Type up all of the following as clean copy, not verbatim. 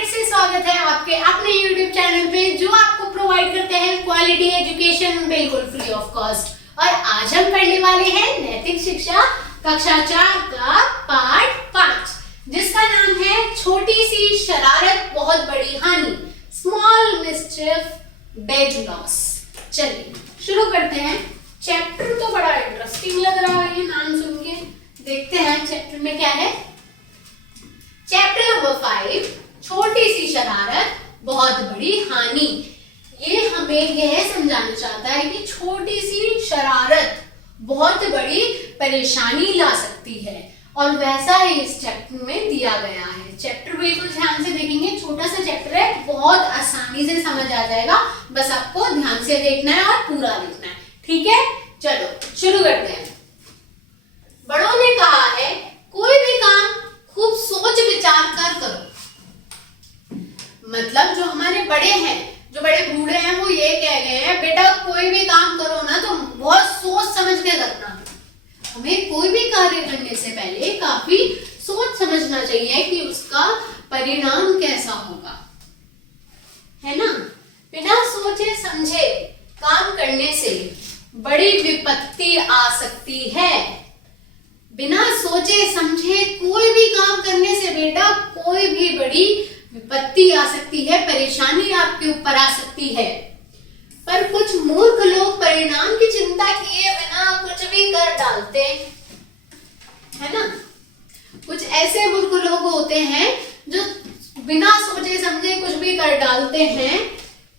फिर से स्वागत है आपके अपने YouTube चैनल पे जो आपको प्रोवाइड करते हैं क्वालिटी एजुकेशन बिल्कुल फ्री ऑफ कॉस्ट। और आज हम पढ़ने वाले हैं नैतिक शिक्षा कक्षा 4 का पाठ 5 जिसका नाम है छोटी सी शरारत बहुत बड़ी हानि, स्मॉल मिस्चिफ बिग लॉस। चलिए शुरू करते हैं। चैप्टर तो बड़ा इंटरेस्टिंग लग रहा है ये नाम सुन के। देखते हैं चैप्टर में क्या है। चैप्टर नंबर 5 छोटी सी शरारत बहुत बड़ी हानि। ये हमें यह समझाना चाहता है कि छोटी सी शरारत बहुत बड़ी परेशानी ला सकती है और वैसा ही इस चैप्टर में दिया गया है। चैप्टर बिल्कुल ध्यान से देखेंगे, छोटा सा चैप्टर है, बहुत आसानी से समझ आ जाएगा, बस आपको ध्यान से देखना है और पूरा देखना है। ठीक है, चलो शुरू करते हैं। बड़ों ने कहा है कोई भी काम खूब सोच विचार कर करो। मतलब जो हमारे बड़े हैं, जो बड़े बूढ़े हैं, वो ये कह गए हैं बेटा कोई भी काम करो ना तो बहुत सोच समझ के करना। हमें कोई भी कार्य करने से पहले काफी सोच समझना चाहिए कि उसका परिणाम कैसा होगा, है ना। बिना सोचे समझे काम करने से बड़ी विपत्ति आ सकती है। बिना सोचे समझे कोई भी काम करने से बेटा कोई भी बड़ी विपत्ति आ सकती है, परेशानी आपके ऊपर आ सकती है। पर कुछ मूर्ख लोग परिणाम की चिंता किए बिना कुछ भी कर डालते है ना। कुछ ऐसे मूर्ख लोग होते हैं जो बिना सोचे समझे कुछ भी कर डालते हैं।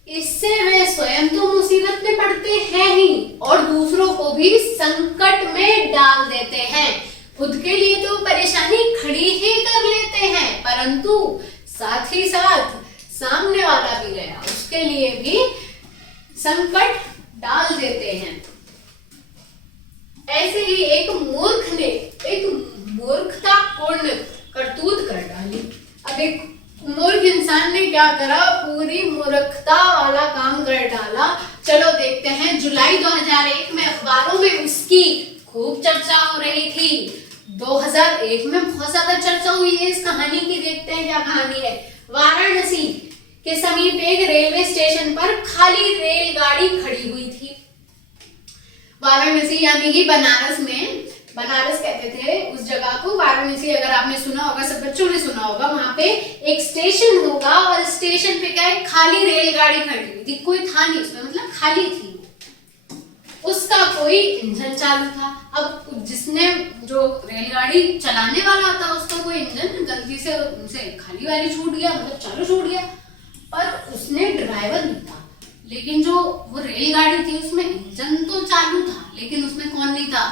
इससे वे स्वयं तो मुसीबत में पड़ते हैं ही और दूसरों को भी संकट में डाल देते हैं। खुद के लिए तो परेशानी खड़ी ही कर लेते हैं, परंतु साथ ही साथ सामने वाला भी गया उसके लिए भी संकट डाल देते हैं। ऐसे ही एक मूर्ख ने एक मूर्खतापूर्ण करतूत कर डाली। अब एक मूर्ख इंसान ने क्या करा, पूरी मूर्खता वाला काम कर डाला। चलो देखते हैं। जुलाई 2001 में अखबारों में उसकी खूब चर्चा हो रही थी। 2001 में बहुत ज्यादा चर्चा हुई है इस कहानी की। देखते हैं क्या कहानी है। वाराणसी के समीप एक रेलवे स्टेशन पर खाली रेलगाड़ी खड़ी हुई थी। वाराणसी यानी कि बनारस में, बनारस कहते थे उस जगह को। वाराणसी अगर आपने सुना होगा, सब बच्चों ने सुना होगा, वहां पे एक स्टेशन होगा और स्टेशन पे क्या है, खाली रेलगाड़ी खड़ी हुई थी। कोई था नहीं उसमें, मतलब खाली थी। उसका कोई इंजन चालू था। अब जिसने जो रेलगाड़ी चलाने वाला था उसका कोई इंजन गलती से उनसे खाली वाली छूट गया, मतलब चालू छूट गया। पर उसने ड्राइवर नहीं था, लेकिन जो वो रेलगाड़ी थी उसमें इंजन तो चालू था, लेकिन उसमें कौन नहीं था,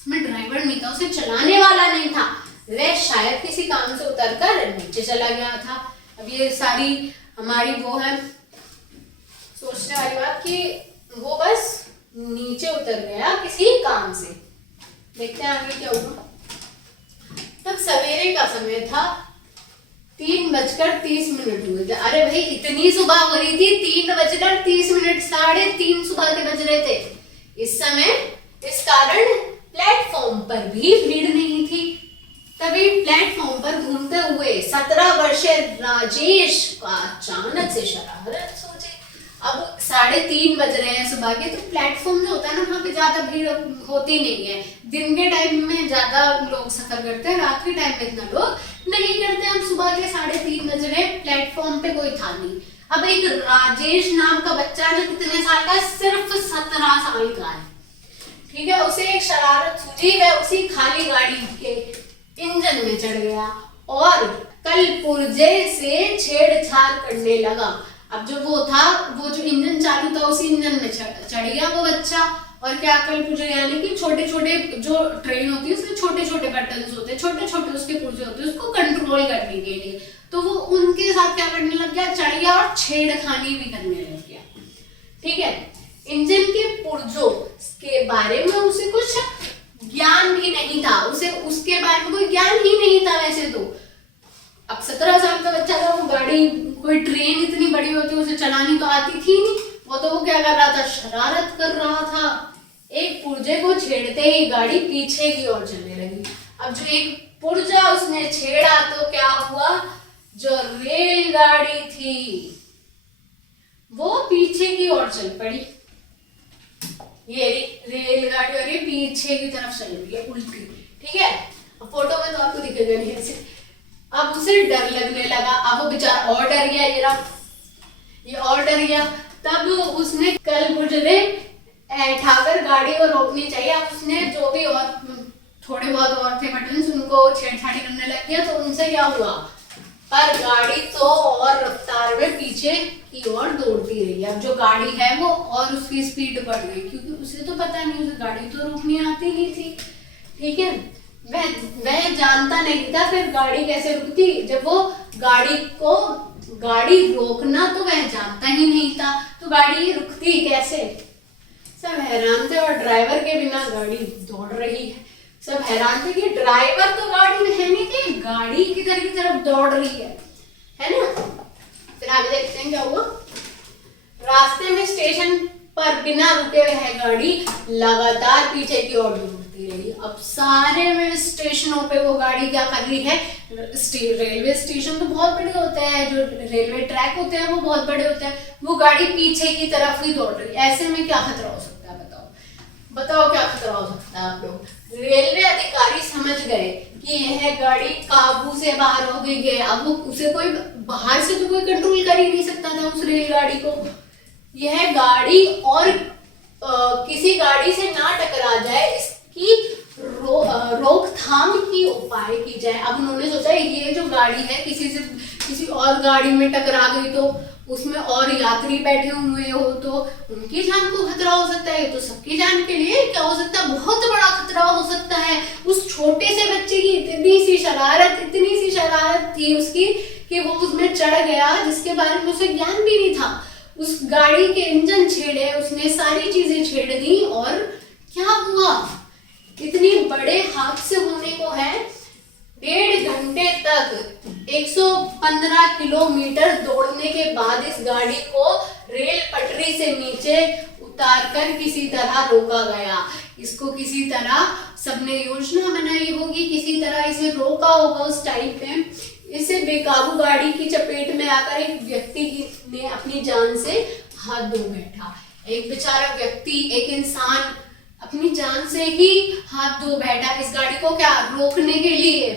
उसमें ड्राइवर नहीं था, उसे चलाने वाला नहीं था। वह शायद किसी काम से उतरकर नीचे चला गया था। अब ये सारी हमारी वो है सोचने वाली बात कि वो बस नीचे उतर गया किसी काम से। देखते हैं आगे क्या हुआ। तब सवेरे का समय था, 3:30 हुए थे। अरे भाई इतनी सुबह हो रही थी, 3:30, 3:30 सुबह के बज रहे थे इस समय। इस कारण प्लेटफॉर्म पर भी भीड़ नहीं थी। तभी प्लेटफॉर्म पर घूमते हुए 17 वर्षीय राजेश का अचानक से शरारत। सोचे अब 3:30 बज रहे हैं सुबह के, तो प्लेटफॉर्म जो होता है ना वहां पे ज्यादा भीड़ होती नहीं है। दिन के टाइम में ज्यादा लोग सफर करते हैं, रात के टाइम में इतना लोग नहीं करते। हम सुबह के 3:30 बज रहे, प्लेटफॉर्म पे कोई था नहीं। अब एक राजेश नाम का बच्चा जो कितने साल का, सिर्फ 17 साल का है, ठीक है। उसे एक शरारत सूझी, वह उसी खाली गाड़ी के इंजन में चढ़ गया और कल पुर्जे से छेड़छाड़ करने लगा। अब जो वो था, वो जो इंजन चालू था उसी इंजन में चढ़ गया वो बच्चा। और क्या कल पुर्जे यानी कि छोटे छोटे जो ट्रेन होती है उसमें छोटे छोटे बटन होते हैं, छोटे छोटे उसके पुर्जे होते हैं उसको कंट्रोल करने के लिए। तो वो उनके साथ क्या करने लग गया, चढ़ गया और छेड़खानी भी करने लग गया। ठीक है, इंजन के पुर्जों के बारे में उसे कुछ ज्ञान भी नहीं था, उसे उसके बारे में कोई ज्ञान ही नहीं था वैसे तो। अब 17 साल का बच्चा था, वो गाड़ी, कोई ट्रेन इतनी बड़ी होती है उसे चलानी तो आती थी नहीं। वो क्या कर रहा था, शरारत कर रहा था। एक पुर्जे को छेड़ते ही गाड़ी पीछे की ओर चलने लगी। अब जो एक पुर्जा उसने छेड़ा तो क्या हुआ, जो रेलगाड़ी वो पीछे की ओर चल पड़ी। ये रेलगाड़ी और ये पीछे की तरफ चल रही है उल्टी, ठीक है। फोटो में तो आपको दिखेगा नहीं ऐसे। अब उसे डर लगने लगा, अब वो बेचारा और डर गया, ये और डर गया। तब उसने कल गुजरे ठाकर गाड़ी को रोकनी चाहिए। अब उसने जो भी और थोड़े बहुत और थे बटन्स उनको छेड़छाड़ी करने लग गया। तो उनसे क्या हुआ, पर गाड़ी तो और रफ्तार में पीछे की ओर दौड़ती रही। अब जो गाड़ी है वो और उसकी स्पीड बढ़ गई, क्योंकि उसे तो पता नहीं, उसे गाड़ी तो रोकनी आती नहीं थी, ठीक है। वह जानता नहीं था फिर गाड़ी कैसे रुकती, जब वो गाड़ी रोकना तो वह जानता ही नहीं था, तो गाड़ी रुकती कैसे। सब हैरान थे और ड्राइवर के बिना गाड़ी दौड़ रही है। सब हैरान थे कि ड्राइवर तो गाड़ी में है नहीं थी, गाड़ी किधर की तरफ दौड़ रही है ना। फिर आगे देखते हैं क्या हुआ। रास्ते में स्टेशन पर बिना रुके हुए गाड़ी लगातार पीछे की ओर दौड़ती रही। अब सारे में स्टेशनों पे वो गाड़ी क्या कर रही है, रेलवे स्टेशन तो बहुत बड़े होते हैं, जो रेलवे ट्रैक होते हैं वो बहुत बड़े होते हैं, वो गाड़ी पीछे की तरफ ही दौड़ रही है। ऐसे में क्या खतरा हो सकता है, बताओ क्या खतरा हो सकता है आप लोग। रेलवे अधिकारी समझ गए कि यह गाड़ी काबू से बाहर हो गई है। अब वो उसे कोई बाहर से तो कोई कंट्रोल कर ही नहीं सकता था उस रेलगाड़ी को। यह गाड़ी और किसी गाड़ी से ना टकरा जाए, इसकी रोकथाम की उपाय की जाए। अब उन्होंने सोचा ये जो गाड़ी है किसी और गाड़ी में टकरा गई तो उसमें और यात्री बैठे हुए हो तो उनकी जान को खतरा हो सकता है। तो सबकी जान के लिए क्या हो सकता है, बहुत बड़ा खतरा हो सकता है। उस छोटे से बच्चे की इतनी सी शरारत थी उसकी कि वो उसमें चढ़ गया, जिसके बारे में उसे ज्ञान भी नहीं था। उस गाड़ी के इंजन छेड़े, उसने सारी चीजें छेड़ दी और क्या हुआ, इतनी बड़े हादसे होने को है। 1.5 घंटे तक 115 किलोमीटर दौड़ने के बाद इस गाड़ी को रेल पटरी से नीचे उतारकर किसी तरह रोका गया। इसको किसी तरह सबने योजना बनाई होगी, किसी तरह इसे रोका होगा उस टाइम पे। इसे बेकाबू गाड़ी की चपेट में आकर एक व्यक्ति ने अपनी जान से हाथ धो बैठा। एक बेचारा व्यक्ति, एक इंसान अपनी जान से ही हाथ धो बैठा इस गाड़ी को क्या रोकने के लिए।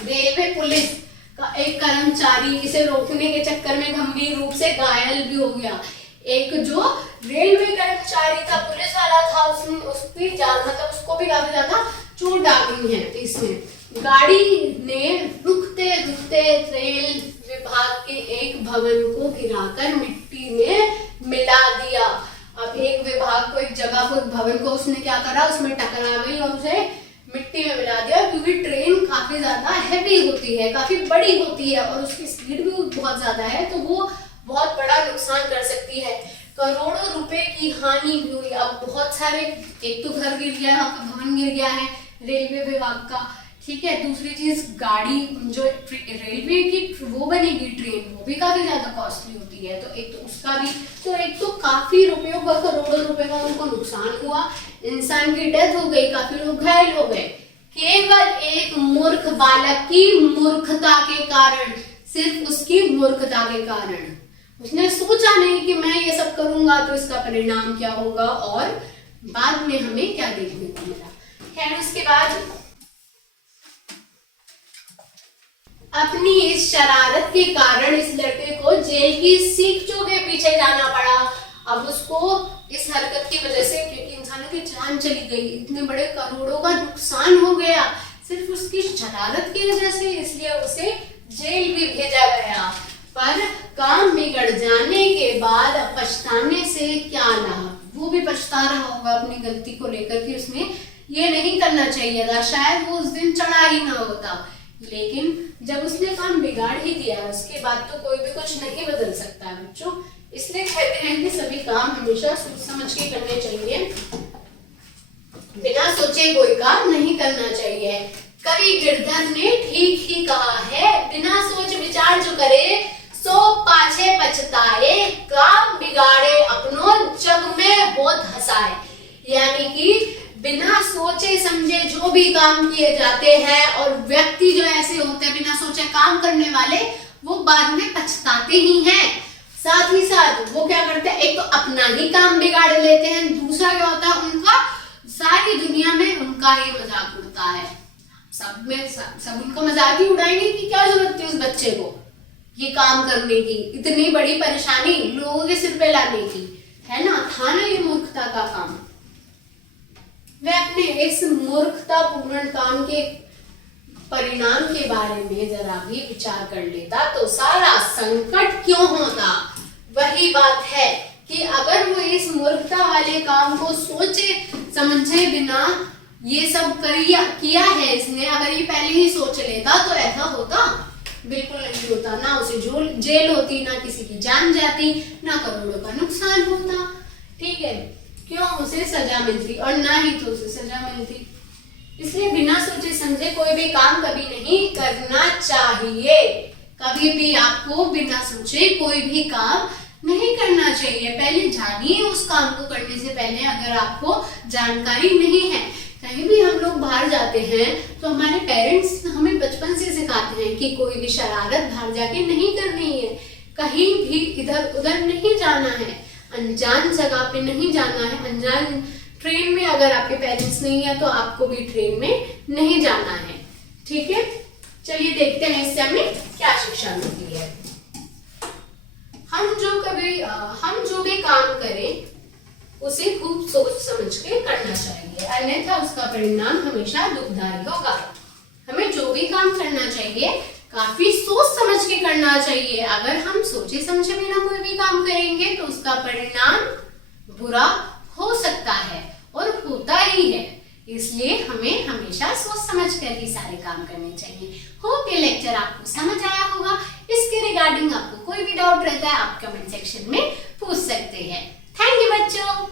रेलवे पुलिस का एक कर्मचारी इसे रोकने के चक्कर में गंभीर रूप से घायल भी हो गया। एक जो रेलवे कर्मचारी था, पुलिस वाला था, उसकी जान मतलब उसको भी काफी ज्यादा चोट आ गई है। इसमें गाड़ी ने रुकते रुकते रेल विभाग के एक भवन को गिराकर मिट्टी में मिला दिया। अब एक विभाग को, एक जगह को, एक भवन को उसने क्या करा, उसमें टकरा गई और उसे मिट्टी में मिला दिया। क्योंकि ट्रेन काफी ज्यादा हैवी होती है, काफी बड़ी होती है और उसकी स्पीड भी बहुत ज्यादा है, तो वो बहुत बड़ा नुकसान कर सकती है। करोड़ों रुपए की हानि भी हुई। अब बहुत सारे, एक तो घर गिर गया, भवन गिर गया है रेलवे विभाग का, ठीक है। दूसरी चीज, गाड़ी जो रेलवे की वो बनेगी ट्रेन, वो भी काफी ज्यादा कॉस्टली होती है, तो एक तो उसका भी, तो एक तो काफी रुपयों का, करोड़ों रुपए का उनको नुकसान हुआ। इंसान की डेथ हो गई, काफी लोग घायल हो गए, केवल एक मूर्ख बालक की मूर्खता के कारण, सिर्फ उसकी मूर्खता के कारण। उसने सोचा नहीं कि मैं ये सब करूंगा तो इसका परिणाम क्या होगा, और बाद में हमें क्या देखने को मिला। खैर, उसके बाद अपनी इस शरारत के कारण इस लड़के को जेल की सीखों के पीछे जाना पड़ा। अब उसको इस हरकत की वजह से, क्योंकि इंसानों की जान चली गई, इतने बड़े करोड़ों का नुकसान हो गया सिर्फ उसकी शरारत की वजह से, इसलिए उसे जेल भी भेजा गया। पर काम बिगड़ जाने के बाद पछताने से क्या लाभ, वो भी पछता रहा होगा अपनी गलती को लेकर कि उसने ये नहीं करना चाहिए था, शायद वो उस दिन चढ़ा ही ना होता। लेकिन जब उसने काम बिगाड़ ही दिया, उसके बाद तो कोई भी कुछ नहीं बदल सकता है बच्चों। इसलिए कहते हैं कि सभी काम हमेशा सोच समझ के करने चाहिए, बिना सोचे कोई काम नहीं करना चाहिए। कवि गिरधर ने ठीक ही कहा है, बिना सोच विचार जो करे सो पाछे पछताए, काम बिगाड़े अपनों जग में होत हंसाए। यानी कि बिना सोचे समझे जो भी काम किए जाते हैं, और व्यक्ति जो ऐसे होते हैं बिना सोचे काम करने वाले, वो बाद में पछताते ही हैं। साथ ही साथ वो क्या करते हैं, एक तो अपना ही काम बिगाड़ लेते हैं, दूसरा क्या होता है, उनका सारी दुनिया में उनका ही मजाक उड़ता है। सब उनका मजाक ही उड़ाएंगे कि क्या जरूरत थी उस बच्चे को ये काम करने की, इतनी बड़ी परेशानी लोगों के सिर पे लाने की, है ना, था ना ये मूर्खता का काम। वे अपने इस मूर्खतापूर्ण काम के परिणाम के बारे में जरा भी विचार कर लेता तो सारा संकट क्यों होता। वही बात है कि अगर वो इस मूर्खता वाले काम को सोचे समझे बिना ये सब किया है इसने, अगर ये पहले ही सोच लेता तो ऐसा होता? बिल्कुल नहीं होता। ना उसे जेल होती, ना किसी की जान जाती, ना करोड़ों का नुकसान होता। ठीक है, क्यों उसे सजा मिलती, और ना ही तो उसे सजा मिलती। इसलिए बिना सोचे समझे कोई भी काम कभी नहीं करना चाहिए। कभी भी आपको बिना सोचे कोई भी काम नहीं करना चाहिए। पहले जानिए उस काम को करने से पहले, अगर आपको जानकारी नहीं है। कहीं भी हम लोग बाहर जाते हैं तो हमारे पेरेंट्स हमें बचपन से सिखाते हैं कि कोई भी शरारत बाहर जाके नहीं करनी है, कहीं भी इधर उधर नहीं जाना है, अनजान जगह पे नहीं जाना है, अनजान ट्रेन में अगर आपके पेरेंट्स नहीं है तो आपको भी ट्रेन में नहीं जाना है। ठीक है, चलिए देखते हैं इससे हमें क्या शिक्षा मिलती है। हम जो भी काम करें उसे खूब सोच समझ के करना चाहिए, अन्यथा उसका परिणाम हमेशा दुखदायी होगा। हमें जो भी काम करना चाहिए काफी सोच समझ के करना चाहिए। अगर हम सोचे समझे बिना कोई भी काम करेंगे तो उसका परिणाम बुरा हो सकता है और होता ही है। इसलिए हमें हमेशा सोच समझ कर ही सारे काम करने चाहिए। होप ये लेक्चर आपको समझ आया होगा। इसके रिगार्डिंग आपको कोई भी डाउट रहता है आप कमेंट सेक्शन में पूछ सकते हैं। थैंक यू बच्चों।